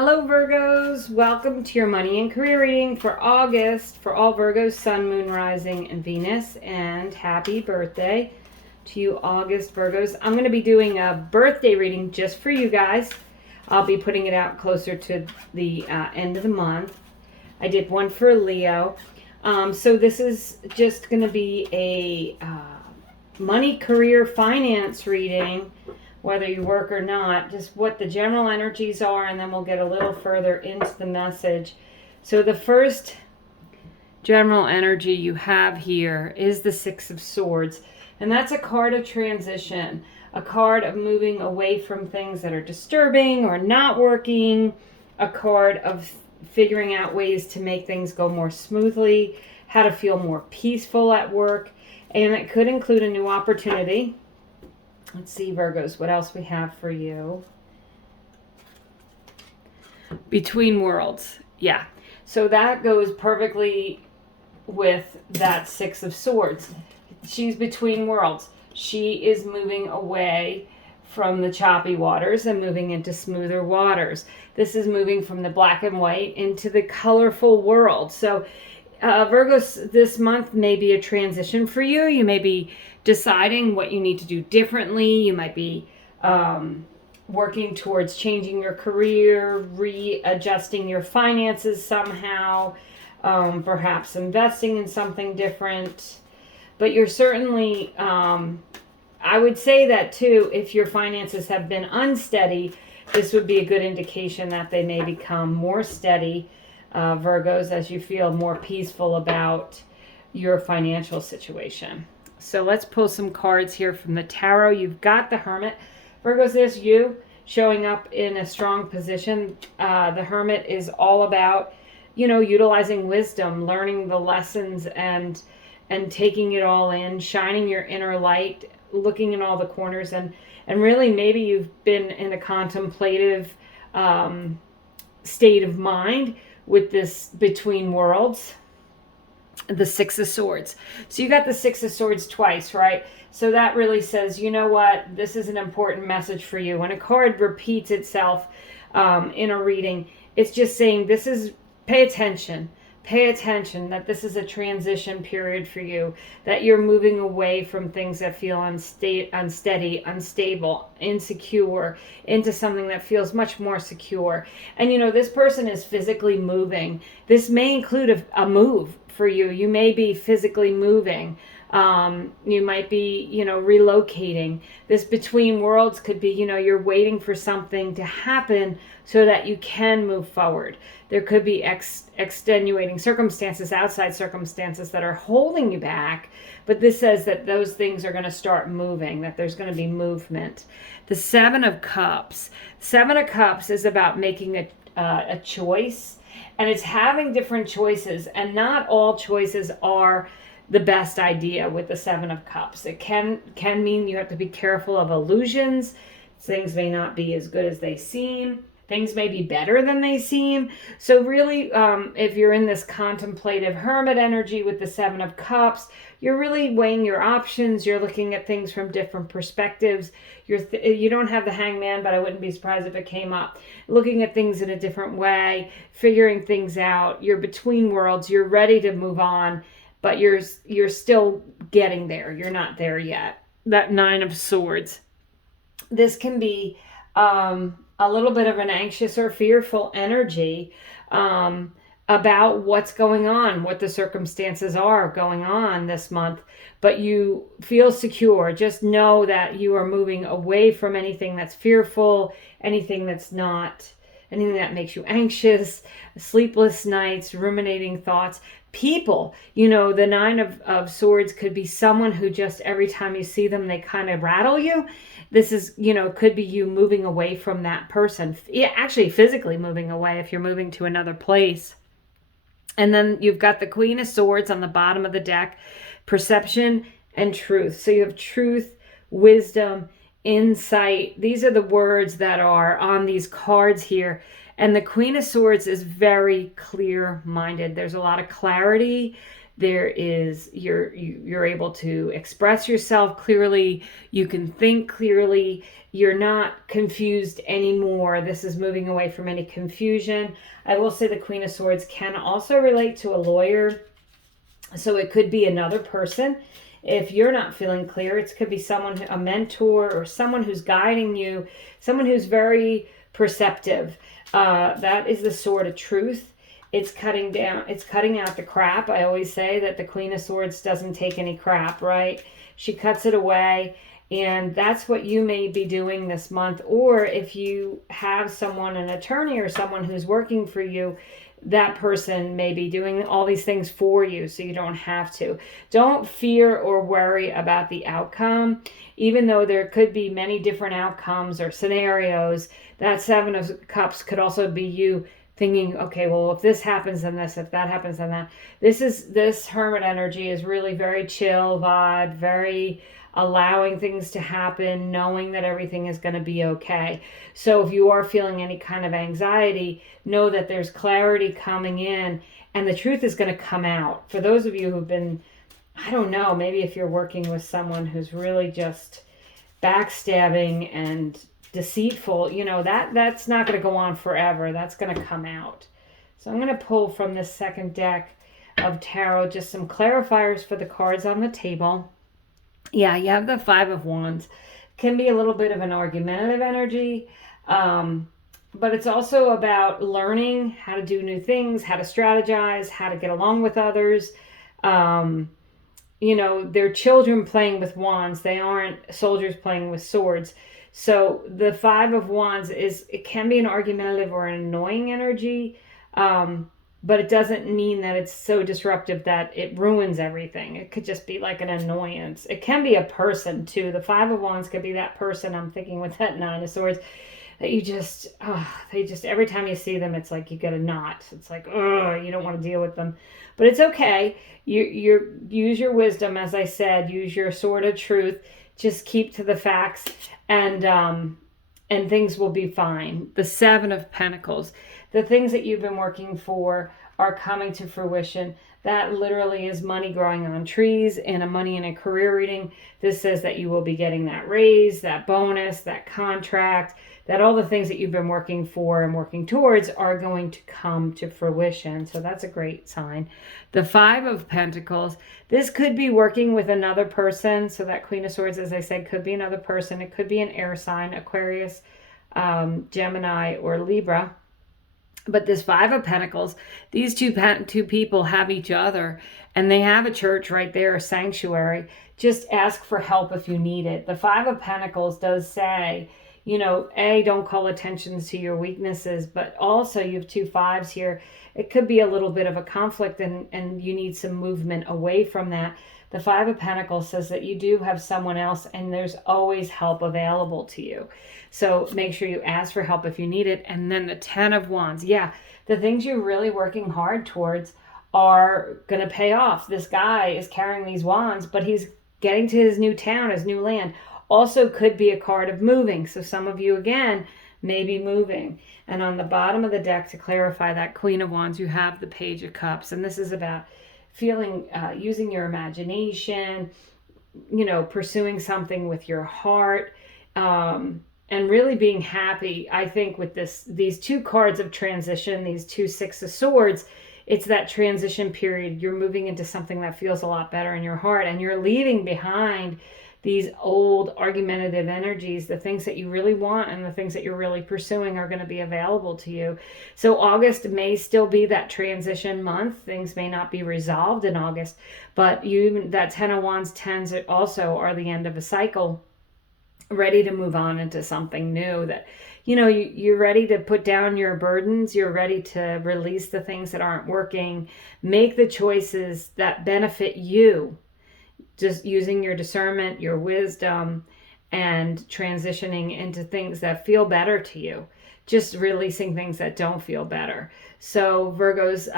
Hello Virgos, welcome to your money and career reading for August for all Virgos, Sun, Moon, Rising, and Venus, and happy birthday to you August Virgos. I'm going to be doing a birthday reading just for you guys. I'll be putting it out closer to the end of the month. I did one for Leo. So this is just going to be a money, career, finance reading, whether you work or not, just what the general energies are, and then we'll get a little further into the message. So the first general energy you have here is the Six of Swords, and that's a card of transition, a card of moving away from things that are disturbing or not working, a card of figuring out ways to make things go more smoothly, how to feel more peaceful at work, and it could include a new opportunity. Let's see, Virgos, what else we have for you. Between worlds. Yeah. So that goes perfectly with that Six of Swords. She's between worlds. She is moving away from the choppy waters and moving into smoother waters. This is moving from the black and white into the colorful world. So Virgos, this month may be a transition for you. You may be deciding what you need to do differently. You might be working towards changing your career, readjusting your finances somehow, perhaps investing in something different. But you're certainly, I would say that too, if your finances have been unsteady, this would be a good indication that they may become more steady, Virgos, as you feel more peaceful about your financial situation. So let's pull some cards here from the tarot. You've got the Hermit. Virgos, there's you showing up in a strong position. The Hermit is all about, utilizing wisdom, learning the lessons and taking it all in, shining your inner light, looking in all the corners, and really maybe you've been in a contemplative state of mind with this between worlds. The Six of Swords. So you got the Six of Swords twice, right? So that really says, you know what? This is an important message for you. When a card repeats itself in a reading, it's just saying this is, pay attention. Pay attention that this is a transition period for you, that you're moving away from things that feel unsteady, unstable, insecure, into something that feels much more secure. And, this person is physically moving. This may include a move for you. You may be physically moving. You might be, relocating. This between worlds could be, you're waiting for something to happen so that you can move forward. There could be extenuating circumstances, outside circumstances that are holding you back, but this says that those things are going to start moving, that there's going to be movement. The Seven of Cups. Seven of Cups is about making a choice, and it's having different choices, and not all choices are the best idea with the Seven of Cups. It can mean you have to be careful of illusions. Things may not be as good as they seem. Things may be better than they seem. So really, if you're in this contemplative Hermit energy with the Seven of Cups, you're really weighing your options. You're looking at things from different perspectives. You don't have the Hangman, but I wouldn't be surprised if it came up. Looking at things in a different way, figuring things out. You're between worlds. You're ready to move on, but you're still getting there. You're not there yet. That Nine of Swords. This can be a little bit of an anxious or fearful energy about what's going on, what the circumstances are going on this month, but you feel secure. Just know that you are moving away from anything that's fearful, anything that's not, anything that makes you anxious, sleepless nights, ruminating thoughts. People, the Nine of Swords could be someone who just every time you see them, they kind of rattle you. This is, could be you moving away from that person. Yeah, actually physically moving away if you're moving to another place. And then you've got the Queen of Swords on the bottom of the deck, perception and truth. So you have truth, wisdom, insight. These are the words that are on these cards here. And the Queen of Swords is very clear-minded. There's a lot of clarity. You're able to express yourself clearly. You can think clearly. You're not confused anymore. This is moving away from any confusion. I will say the Queen of Swords can also relate to a lawyer. So it could be another person. If you're not feeling clear, it could be someone, a mentor, or someone who's guiding you, someone who's very perceptive. That is the Sword of Truth. It's cutting out the crap. I always say that the Queen of Swords doesn't take any crap, right? She cuts it away. And that's what you may be doing this month. Or if you have someone, an attorney or someone who's working for you, that person may be doing all these things for you so you don't have to. Don't fear or worry about the outcome. Even though there could be many different outcomes or scenarios, that Seven of Cups could also be you thinking, okay, well, if this happens, then this, if that happens, then that. This Hermit energy is really very chill vibe, very allowing things to happen, knowing that everything is going to be okay. So if you are feeling any kind of anxiety, know that there's clarity coming in and the truth is going to come out. For those of you who've been, I don't know, maybe if you're working with someone who's really just backstabbing and deceitful, that's not going to go on forever. That's going to come out. So I'm going to pull from this second deck of tarot just some clarifiers for the cards on the table. Yeah, you have the Five of Wands. Can be a little bit of an argumentative energy, but it's also about learning how to do new things, how to strategize, how to get along with others. They're children playing with wands. They aren't soldiers playing with swords. So the Five of Wands it can be an argumentative or an annoying energy, but it doesn't mean that it's so disruptive that it ruins everything. It could just be like an annoyance. It can be a person too. The Five of Wands could be that person I'm thinking with that Nine of Swords that they just, every time you see them, it's like you get a knot. It's like, you don't want to deal with them. But it's okay. You use your wisdom, as I said, use your Sword of Truth. Just keep to the facts and things will be fine. The Seven of Pentacles. The things that you've been working for are coming to fruition. That literally is money growing on trees in a money and a career reading. This says that you will be getting that raise, that bonus, that contract, that all the things that you've been working for and working towards are going to come to fruition. So that's a great sign. The Five of Pentacles. This could be working with another person. So that Queen of Swords, as I said, could be another person. It could be an air sign, Aquarius, Gemini, or Libra. But this Five of Pentacles, these two people have each other and they have a church right there, a sanctuary. Just ask for help if you need it. The Five of Pentacles does say, don't call attention to your weaknesses, but also you have two fives here. It could be a little bit of a conflict and you need some movement away from that. The Five of Pentacles says that you do have someone else and there's always help available to you. So make sure you ask for help if you need it. And then the Ten of Wands. Yeah, the things you're really working hard towards are going to pay off. This guy is carrying these wands, but he's getting to his new town, his new land. Also could be a card of moving. So some of you, again, may be moving. And on the bottom of the deck, to clarify that Queen of Wands, you have the Page of Cups. And this is about feeling, using your imagination, pursuing something with your heart, and really being happy. I think with these two cards of transition, these two Six of Swords, it's that transition period. You're moving into something that feels a lot better in your heart, and you're leaving behind these old argumentative energies. The things that you really want and the things that you're really pursuing are going to be available to you. So August may still be that transition month. Things may not be resolved in August, but that Ten of Wands tens also are the end of a cycle, ready to move on into something new. That you're ready to put down your burdens. You're ready to release the things that aren't working. Make the choices that benefit you. Just using your discernment, your wisdom, and transitioning into things that feel better to you. Just releasing things that don't feel better. So Virgos,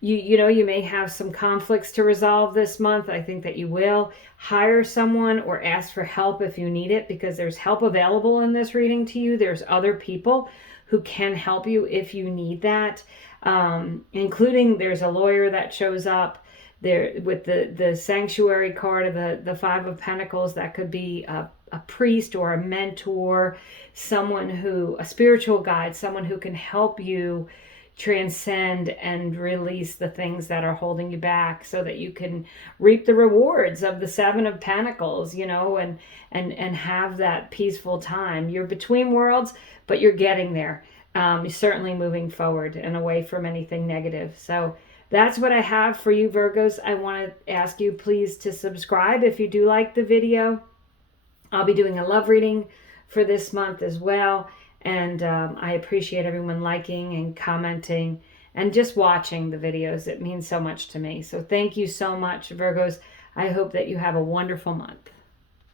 you may have some conflicts to resolve this month. I think that you will. Hire someone or ask for help if you need it, because there's help available in this reading to you. There's other people who can help you if you need that, including there's a lawyer that shows up. There, with the sanctuary card of the Five of Pentacles, that could be a priest or a mentor, someone who, a spiritual guide, someone who can help you transcend and release the things that are holding you back so that you can reap the rewards of the Seven of Pentacles, you know, and have that peaceful time. You're between worlds, but you're getting there. You're certainly moving forward and away from anything negative. So that's what I have for you, Virgos. I want to ask you please to subscribe if you do like the video. I'll be doing a love reading for this month as well. And I appreciate everyone liking and commenting and just watching the videos. It means so much to me. So thank you so much, Virgos. I hope that you have a wonderful month.